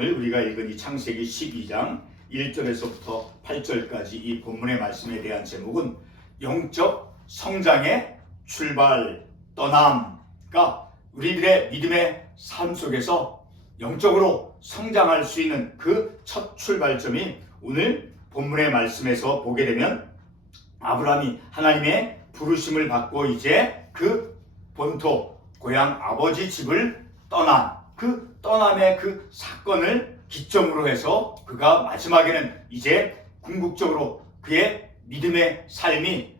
오늘 우리가 읽은 이 창세기 12장 1절에서부터 8절까지 이 본문의 말씀에 대한 제목은 영적 성장의 출발, 떠남. 그러니까 우리들의 믿음의 삶 속에서 영적으로 성장할 수 있는 그 첫 출발점이 오늘 본문의 말씀에서 보게 되면 아브라함이 하나님의 부르심을 받고 이제 그 본토, 고향 아버지 집을 떠난 그 떠남의 그 사건을 기점으로 해서 그가 마지막에는 이제 궁극적으로 그의 믿음의 삶이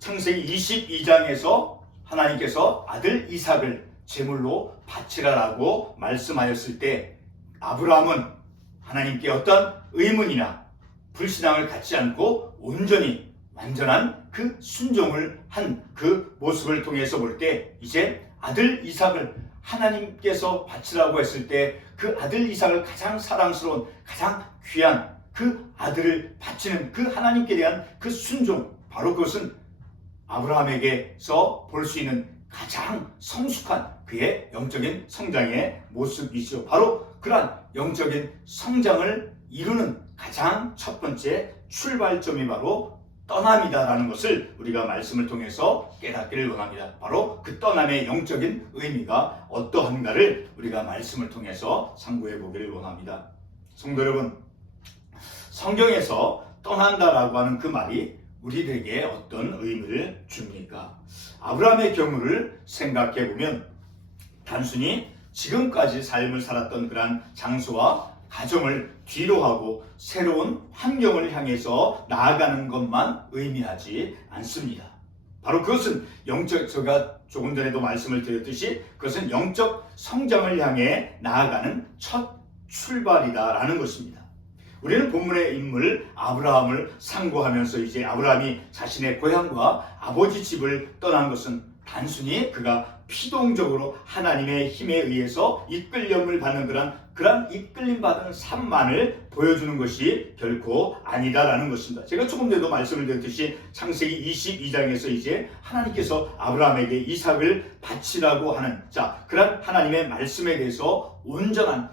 창세기 22장에서 하나님께서 아들 이삭을 제물로 바치라라고 말씀하였을 때 아브라함은 하나님께 어떤 의문이나 불신앙을 갖지 않고 온전히 완전한 그 순종을 한 그 모습을 통해서 볼 때 이제 아들 이삭을 하나님께서 바치라고 했을 때 그 아들 이삭을 가장 사랑스러운 가장 귀한 그 아들을 바치는 그 하나님께 대한 그 순종, 바로 그것은 아브라함에게서 볼 수 있는 가장 성숙한 그의 영적인 성장의 모습이죠. 바로 그러한 영적인 성장을 이루는 가장 첫 번째 출발점이 바로 떠남이다라는 것을 우리가 말씀을 통해서 깨닫기를 원합니다. 바로 그 떠남의 영적인 의미가 어떠한가를 우리가 말씀을 통해서 상고해 보기를 원합니다. 성도 여러분, 성경에서 떠난다라고 하는 그 말이 우리들에게 어떤 의미를 줍니까? 아브라함의 경우를 생각해 보면 단순히 지금까지 삶을 살았던 그러한 장소와 가정을 뒤로 하고 새로운 환경을 향해서 나아가는 것만 의미하지 않습니다. 바로 그것은 제가 조금 전에도 말씀을 드렸듯이 그것은 영적 성장을 향해 나아가는 첫 출발이다라는 것입니다. 우리는 본문의 인물 아브라함을 상고하면서 이제 아브라함이 자신의 고향과 아버지 집을 떠난 것은 단순히 그가 피동적으로 하나님의 힘에 의해서 이끌림을 받는 그런 이끌림 받은 삶만을 보여주는 것이 결코 아니다라는 것입니다. 제가 조금 전에도 말씀을 드렸듯이 창세기 22장에서 이제 하나님께서 아브라함에게 이삭을 바치라고 하는 그런 하나님의 말씀에 대해서 완전한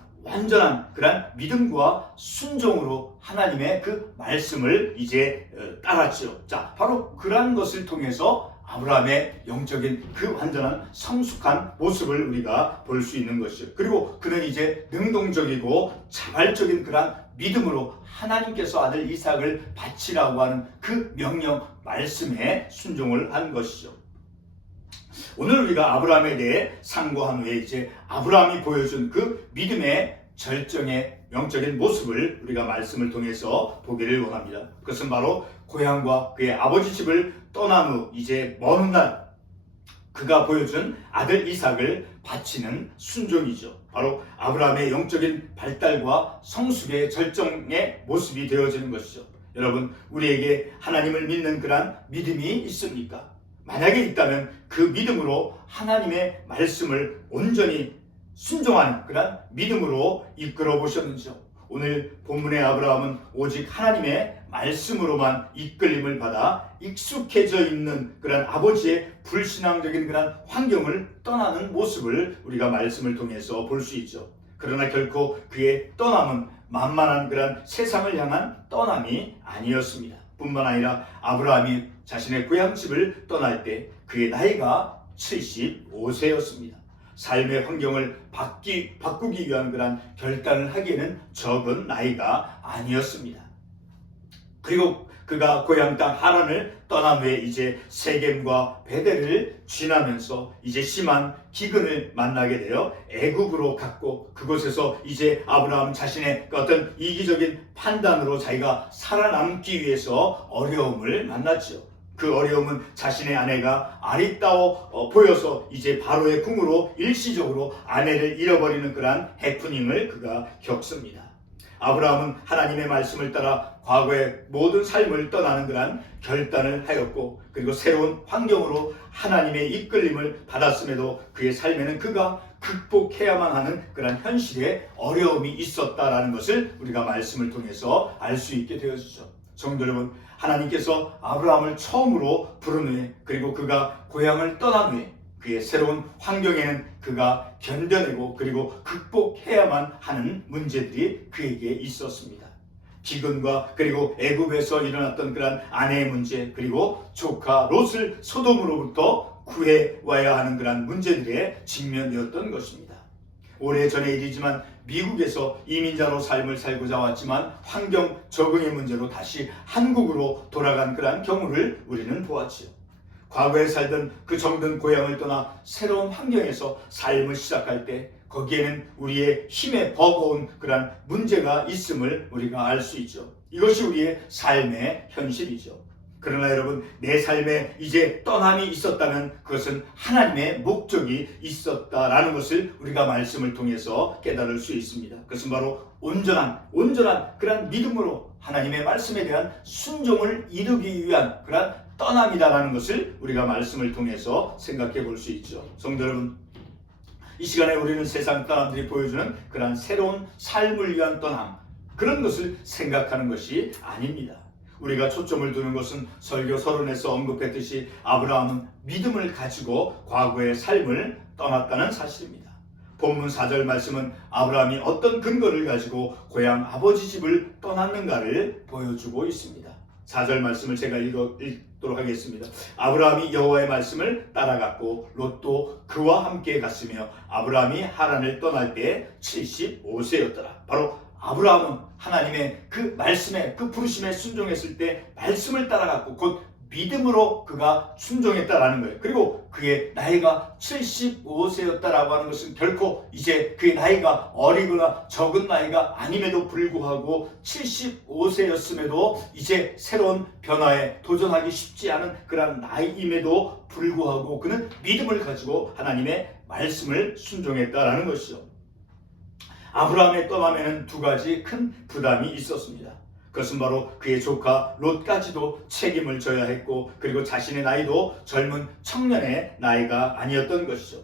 그런 믿음과 순종으로 하나님의 그 말씀을 이제 따랐죠. 바로 그러한 것을 통해서 아브라함의 영적인 그 완전한 성숙한 모습을 우리가 볼 수 있는 것이죠. 그리고 그는 이제 능동적이고 자발적인 그런 믿음으로 하나님께서 아들 이삭을 바치라고 하는 그 명령 말씀에 순종을 한 것이죠. 오늘 우리가 아브라함에 대해 상고한 후에 이제 아브라함이 보여준 그 믿음의 절정의 영적인 모습을 우리가 말씀을 통해서 보기를 원합니다. 그것은 바로 고향과 그의 아버지 집을 떠난 후 이제 먼 훗날 그가 보여준 아들 이삭을 바치는 순종이죠. 바로 아브라함의 영적인 발달과 성숙의 절정의 모습이 되어지는 것이죠. 여러분, 우리에게 하나님을 믿는 그러한 믿음이 있습니까? 만약에 있다면 그 믿음으로 하나님의 말씀을 온전히 순종하는 그런 믿음으로 이끌어 보셨는지요? 오늘 본문의 아브라함은 오직 하나님의 말씀으로만 이끌림을 받아 익숙해져 있는 그런 아버지의 불신앙적인 그런 환경을 떠나는 모습을 우리가 말씀을 통해서 볼 수 있죠. 그러나 결코 그의 떠남은 만만한 그런 세상을 향한 떠남이 아니었습니다. 뿐만 아니라 아브라함이 자신의 고향집을 떠날 때 그의 나이가 75세였습니다. 삶의 환경을 바꾸기 위한 그런 결단을 하기에는 적은 나이가 아니었습니다. 그리고 그가 고향 땅 하란을 떠난 후에 이제 세겜과 베델을 지나면서 이제 심한 기근을 만나게 되어 애굽으로 갔고 그곳에서 이제 아브라함 자신의 어떤 이기적인 판단으로 자기가 살아남기 위해서 어려움을 만났죠. 그 어려움은 자신의 아내가 아리따워 보여서 이제 바로의 궁으로 일시적으로 아내를 잃어버리는 그러한 해프닝을 그가 겪습니다. 아브라함은 하나님의 말씀을 따라 과거의 모든 삶을 떠나는 그러한 결단을 하였고 그리고 새로운 환경으로 하나님의 이끌림을 받았음에도 그의 삶에는 그가 극복해야만 하는 그런 현실의 어려움이 있었다라는 것을 우리가 말씀을 통해서 알 수 있게 되어지죠. 성도 여러분, 하나님께서 아브라함을 처음으로 부른 후에 그리고 그가 고향을 떠난 후에 그의 새로운 환경에는 그가 견뎌내고 그리고 극복해야만 하는 문제들이 그에게 있었습니다. 기근과 그리고 애굽에서 일어났던 그러한 아내의 문제, 그리고 조카 롯을 소돔으로부터 구해와야 하는 그러한 문제들의 직면이었던 것입니다. 오래전의 일이지만 미국에서 이민자로 삶을 살고자 왔지만 환경 적응의 문제로 다시 한국으로 돌아간 그러한 경우를 우리는 보았지요. 과거에 살던 그 정든 고향을 떠나 새로운 환경에서 삶을 시작할 때 거기에는 우리의 힘에 버거운 그러한 문제가 있음을 우리가 알 수 있죠. 이것이 우리의 삶의 현실이죠. 그러나 여러분, 내 삶에 이제 떠남이 있었다면 그것은 하나님의 목적이 있었다라는 것을 우리가 말씀을 통해서 깨달을 수 있습니다. 그것은 바로 온전한 그런 믿음으로 하나님의 말씀에 대한 순종을 이루기 위한 그런 떠남이다라는 것을 우리가 말씀을 통해서 생각해 볼 수 있죠. 성도 여러분, 이 시간에 우리는 세상 사람들이 보여주는 그런 새로운 삶을 위한 떠남, 그런 것을 생각하는 것이 아닙니다. 우리가 초점을 두는 것은 설교 서론에서 언급했듯이 아브라함은 믿음을 가지고 과거의 삶을 떠났다는 사실입니다. 본문 4절 말씀은 아브라함이 어떤 근거를 가지고 고향 아버지 집을 떠났는가를 보여주고 있습니다. 4절 말씀을 제가 읽도록 하겠습니다. 아브라함이 여호와의 말씀을 따라갔고 롯도 그와 함께 갔으며 아브라함이 하란을 떠날 때 75세였더라. 바로 아브라함은 하나님의 그 말씀에, 그 부르심에 순종했을 때 말씀을 따라갔고 곧 믿음으로 그가 순종했다라는 거예요. 그리고 그의 나이가 75세였다라고 하는 것은 결코 이제 그의 나이가 어리거나 적은 나이가 아님에도 불구하고 75세였음에도 이제 새로운 변화에 도전하기 쉽지 않은 그런 나이임에도 불구하고 그는 믿음을 가지고 하나님의 말씀을 순종했다라는 것이죠. 아브라함의 떠남에는 두 가지 큰 부담이 있었습니다. 그것은 바로 그의 조카 롯까지도 책임을 져야 했고 그리고 자신의 나이도 젊은 청년의 나이가 아니었던 것이죠.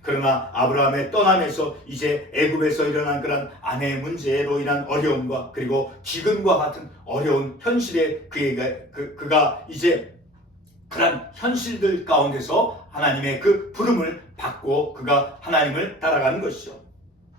그러나 아브라함의 떠남에서 이제 애굽에서 일어난 그런 아내의 문제로 인한 어려움과 그리고 기근과 같은 어려운 현실에 그가 이제 그런 현실들 가운데서 하나님의 그 부름을 받고 그가 하나님을 따라가는 것이죠.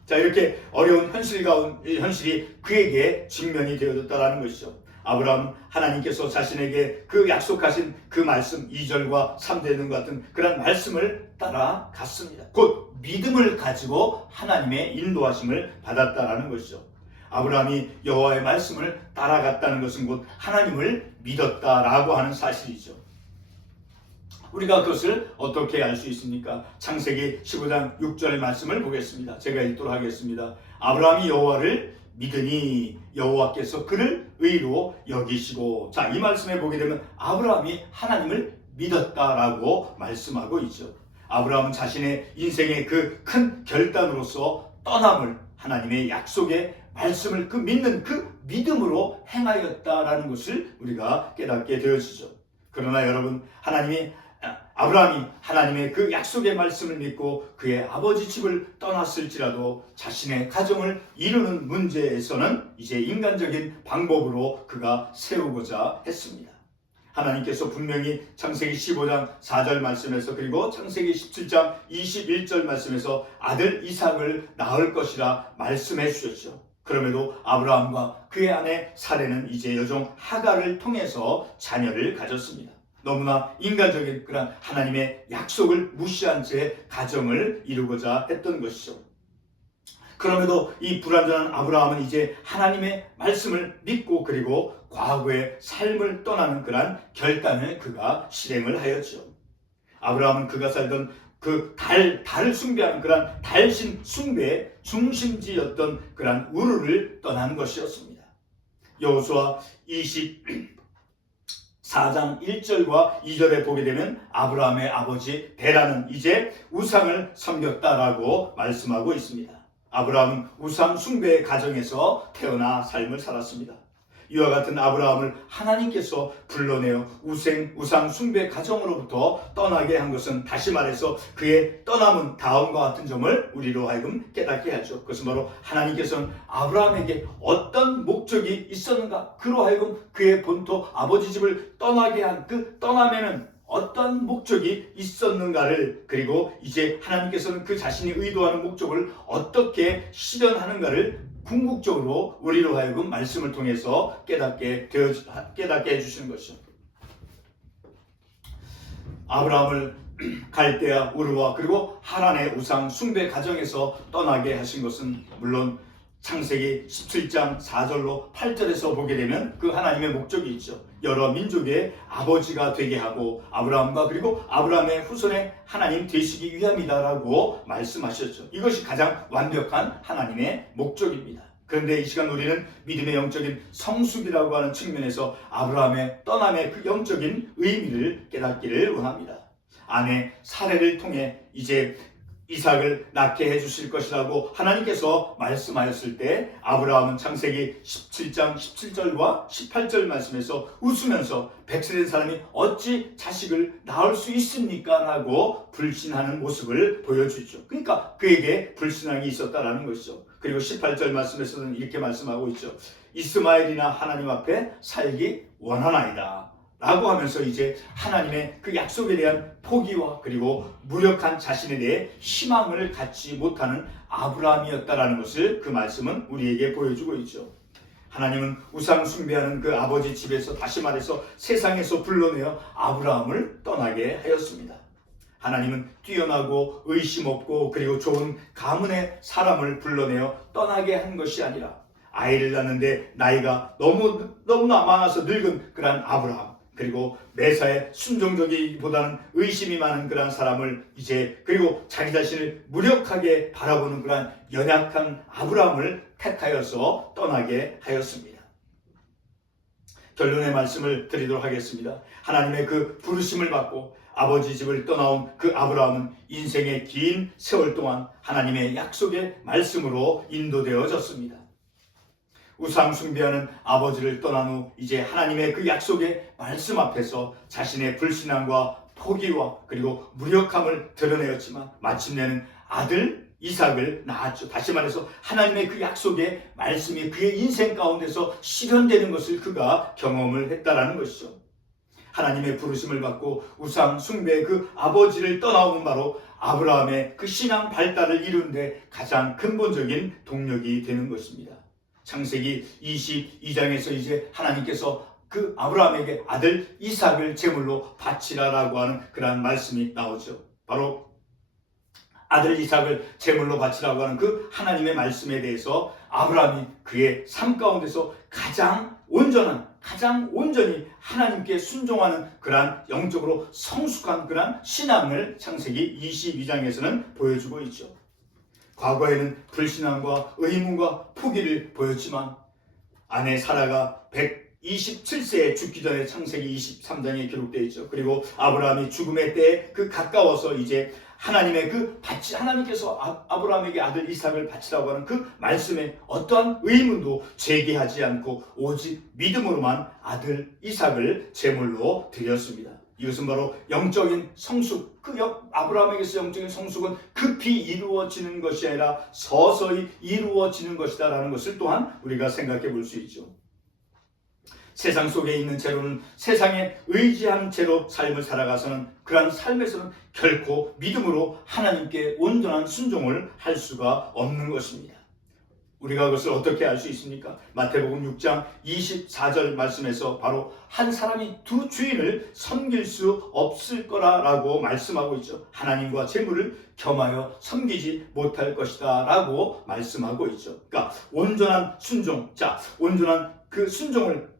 자, 이렇게 어려운 현실이 그에게 직면이 되어졌다는 것이죠. 아브라함 하나님께서 자신에게 그 약속하신 그 말씀 2절과 3절과 같은 그런 말씀을 따라갔습니다. 곧 믿음을 가지고 하나님의 인도하심을 받았다라는 것이죠. 아브라함이 여호와의 말씀을 따라갔다는 것은 곧 하나님을 믿었다라고 하는 사실이죠. 우리가 그것을 어떻게 알 수 있습니까? 창세기 15장 6절 말씀을 보겠습니다. 제가 읽도록 하겠습니다. 아브라함이 여호와를 믿으니 여호와께서 그를 의로 여기시고, 자, 이 말씀에 보게 되면 아브라함이 하나님을 믿었다라고 말씀하고 있죠. 아브라함은 자신의 인생의 그 큰 결단으로서 떠남을 하나님의 약속의 말씀을 그 믿는 그 믿음으로 행하였다라는 것을 우리가 깨닫게 되어지죠. 그러나 여러분, 아브라함이 하나님의 그 약속의 말씀을 믿고 그의 아버지 집을 떠났을지라도 자신의 가정을 이루는 문제에서는 이제 인간적인 방법으로 그가 세우고자 했습니다. 하나님께서 분명히 창세기 15장 4절 말씀에서 그리고 창세기 17장 21절 말씀에서 아들 이삭을 낳을 것이라 말씀해 주셨죠. 그럼에도 아브라함과 그의 아내 사레는 이제 여종 하갈을 통해서 자녀를 가졌습니다. 너무나 인간적인 그런 하나님의 약속을 무시한 채 가정을 이루고자 했던 것이죠. 그럼에도 이 불완전한 아브라함은 이제 하나님의 말씀을 믿고 그리고 과거의 삶을 떠나는 그러한 결단을 그가 실행을 하였죠. 아브라함은 그가 살던 그 달을 숭배하는 그러한 달신 숭배의 중심지였던 그러한 우르를 떠난 것이었습니다. 여호수아 24장 1절과 2절에 보게 되면 아브라함의 아버지 데라는 이제 우상을 섬겼다라고 말씀하고 있습니다. 아브라함은 우상 숭배의 가정에서 태어나 삶을 살았습니다. 이와 같은 아브라함을 하나님께서 불러내어 우상 숭배 가정으로부터 떠나게 한 것은, 다시 말해서 그의 떠남은 다음과 같은 점을 우리로 하여금 깨닫게 하죠. 그것은 바로 하나님께서는 아브라함에게 어떤 목적이 있었는가, 그로 하여금 그의 본토 아버지 집을 떠나게 한 그 떠남에는 어떤 목적이 있었는가를, 그리고 이제 하나님께서는 그 자신이 의도하는 목적을 어떻게 실현하는가를 궁극적으로 우리로 하여금 말씀을 통해서 깨닫게 해주시는 것이죠. 아브라함을 갈대아, 우르와 그리고 하란의 우상 숭배 가정에서 떠나게 하신 것은 물론 창세기 17장 4절로 8절에서 보게 되면 그 하나님의 목적이 있죠. 여러 민족의 아버지가 되게 하고 아브라함과 그리고 아브라함의 후손의 하나님 되시기 위함이다라고 말씀하셨죠. 이것이 가장 완벽한 하나님의 목적입니다. 그런데 이 시간 우리는 믿음의 영적인 성숙이라고 하는 측면에서 아브라함의 떠남의 그 영적인 의미를 깨닫기를 원합니다. 아내 사레를 통해 이제 이삭을 낳게 해주실 것이라고 하나님께서 말씀하였을 때 아브라함은 창세기 17장 17절과 18절 말씀에서 웃으면서 백세된 사람이 어찌 자식을 낳을 수 있습니까? 라고 불신하는 모습을 보여주죠. 그러니까 그에게 불신앙이 있었다라는 것이죠. 그리고 18절 말씀에서는 이렇게 말씀하고 있죠. 이스마엘이나 하나님 앞에 살기 원하나이다 라고 하면서 이제 하나님의 그 약속에 대한 포기와 그리고 무력한 자신에 대해 희망을 갖지 못하는 아브라함이었다라는 것을 그 말씀은 우리에게 보여주고 있죠. 하나님은 우상 숭배하는 그 아버지 집에서, 다시 말해서 세상에서 불러내어 아브라함을 떠나게 하였습니다. 하나님은 뛰어나고 의심 없고 그리고 좋은 가문의 사람을 불러내어 떠나게 한 것이 아니라 아이를 낳는데 나이가 너무나 많아서 늙은 그런 아브라함, 그리고 매사에 순종적이기보다는 의심이 많은 그런 사람을 이제, 그리고 자기 자신을 무력하게 바라보는 그런 연약한 아브라함을 택하여서 떠나게 하였습니다. 결론의 말씀을 드리도록 하겠습니다. 하나님의 그 부르심을 받고 아버지 집을 떠나온 그 아브라함은 인생의 긴 세월 동안 하나님의 약속의 말씀으로 인도되어졌습니다. 우상 숭배하는 아버지를 떠난 후 이제 하나님의 그 약속의 말씀 앞에서 자신의 불신앙과 포기와 그리고 무력함을 드러내었지만 마침내는 아들 이삭을 낳았죠. 다시 말해서 하나님의 그 약속의 말씀이 그의 인생 가운데서 실현되는 것을 그가 경험을 했다라는 것이죠. 하나님의 부르심을 받고 우상 숭배의 그 아버지를 떠나오는 바로 아브라함의 그 신앙 발달을 이루는 데 가장 근본적인 동력이 되는 것입니다. 창세기 22장에서 이제 하나님께서 그 아브라함에게 아들 이삭을 제물로 바치라라고 하는 그러한 말씀이 나오죠. 바로 아들 이삭을 제물로 바치라고 하는 그 하나님의 말씀에 대해서 아브라함이 그의 삶 가운데서 가장 온전히 하나님께 순종하는 그러한 영적으로 성숙한 그러한 신앙을 창세기 22장에서는 보여주고 있죠. 과거에는 불신앙과 의문과 포기를 보였지만 아내 사라가 127세에 죽기 전에 창세기 23장에 기록되어 있죠. 그리고 아브라함이 죽음의 때에 그 가까워서 이제 하나님의 그 하나님께서 아브라함에게 아들 이삭을 바치라고 하는 그 말씀에 어떠한 의문도 제기하지 않고 오직 믿음으로만 아들 이삭을 제물로 드렸습니다. 이것은 바로 영적인 성숙, 아브라함에게서 영적인 성숙은 급히 이루어지는 것이 아니라 서서히 이루어지는 것이다라는 것을 또한 우리가 생각해 볼 수 있죠. 세상 속에 있는 채로는 세상에 의지한 채로 삶을 살아가서는 그러한 삶에서는 결코 믿음으로 하나님께 온전한 순종을 할 수가 없는 것입니다. 우리가 그것을 어떻게 알 수 있습니까? 마태복음 6장 24절 말씀에서 바로 한 사람이 두 주인을 섬길 수 없을 거라고 말씀하고 있죠. 하나님과 재물을 겸하여 섬기지 못할 것이다 라고 말씀하고 있죠. 그러니까 온전한 순종, 온전한 그 순종을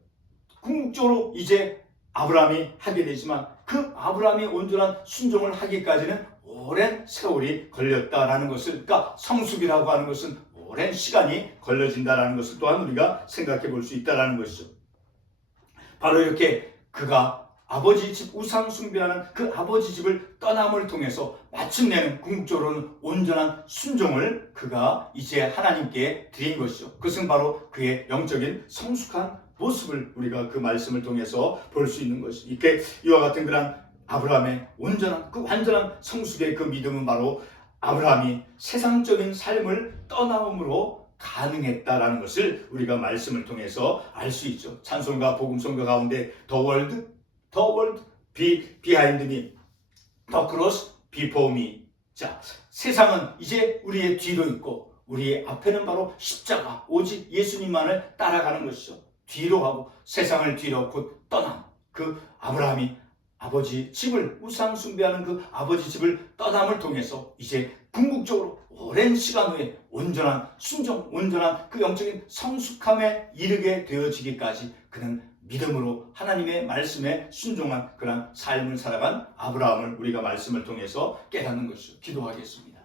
궁극적으로 이제 아브라함이 하게 되지만 그 아브라함이 온전한 순종을 하기까지는 오랜 세월이 걸렸다라는 것을, 그러니까 성숙이라고 하는 것은 오랜 시간이 걸려진다라는 것을 또한 우리가 생각해 볼 수 있다라는 것이죠. 바로 이렇게 그가 아버지 집 우상 숭배하는 그 아버지 집을 떠남을 통해서 마침내는 궁극적으로는 온전한 순종을 그가 이제 하나님께 드린 것이죠. 그것은 바로 그의 영적인 성숙한 모습을 우리가 그 말씀을 통해서 볼 수 있는 것이죠. 이렇게 이와 같은 그런 아브라함의 온전한 그 완전한 성숙의 그 믿음은 바로 아브라함이 세상적인 삶을 떠남으로 가능했다라는 것을 우리가 말씀을 통해서 알 수 있죠. 찬송가 복음성가 가운데 The world behind me, the cross before me. 자, 세상은 이제 우리의 뒤로 있고 우리의 앞에는 바로 십자가, 오직 예수님만을 따라가는 것이죠. 뒤로 가고 세상을 뒤로 곧 떠남. 그 아브라함이 아버지 집을, 우상 숭배하는 그 아버지 집을 떠남을 통해서 이제 궁극적으로 오랜 시간 후에 온전한 순종, 온전한 그 영적인 성숙함에 이르게 되어지기까지 그는 믿음으로 하나님의 말씀에 순종한 그런 삶을 살아간 아브라함을 우리가 말씀을 통해서 깨닫는 것이죠. 기도하겠습니다.